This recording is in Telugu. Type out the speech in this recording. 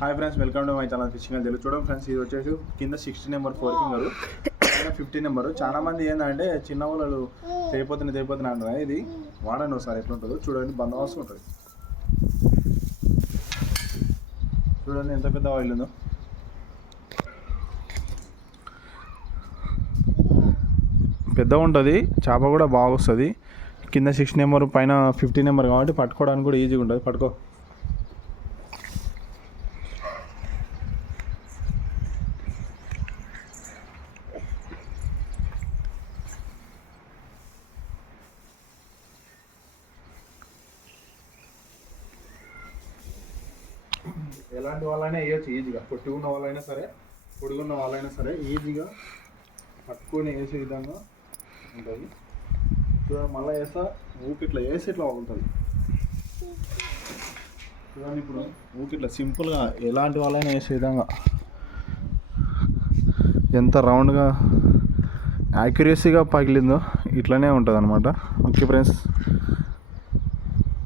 Hi friends, welcome to my channel fishing అని తెలుసు. చూడండి ఫ్రెండ్స్, ఇది వచ్చేసి కింద 60 నెంబర్ 4 ఫింగర్, పైన 50 నెంబర్. చాలా మంది ఏంటంటే చిన్న వాళ్ళు తెగిపోతున్నాయి అంటారు. ఇది వాడండి ఒకసారి ఎట్లా ఉంటుందో చూడండి. బందోబస్తు ఉంటుంది. చూడండి ఎంత పెద్ద ఆయిల్ ఉందో. పెద్దగా ఉంటుంది, చేప కూడా బాగా వస్తుంది. కింద 6 నెంబర్ పైన 50 నెంబర్ కాబట్టి పట్టుకోవడానికి కూడా ఈజీగా ఉంటుంది. పట్టుకో. ఎలాంటి వాళ్ళైనా వేయచ్చు ఈజీగా. పొట్టి ఉన్న వాళ్ళైనా సరే, పొడుగున్న వాళ్ళైనా సరే ఈజీగా పట్టుకొని వేసే విధంగా ఉంటుంది. చూడండి, మళ్ళీ వేస్తా ఊకిట్లా వేసి ఇట్లా ఉంటుంది. చూడండి, ఇప్పుడు ఊకిట్లా సింపుల్గా ఎలాంటి వాళ్ళైనా వేసే విధంగా ఎంత రౌండ్గా యాక్యురసీగా పగిలిందో ఇట్లనే ఉంటుంది అనమాట. Okay friends.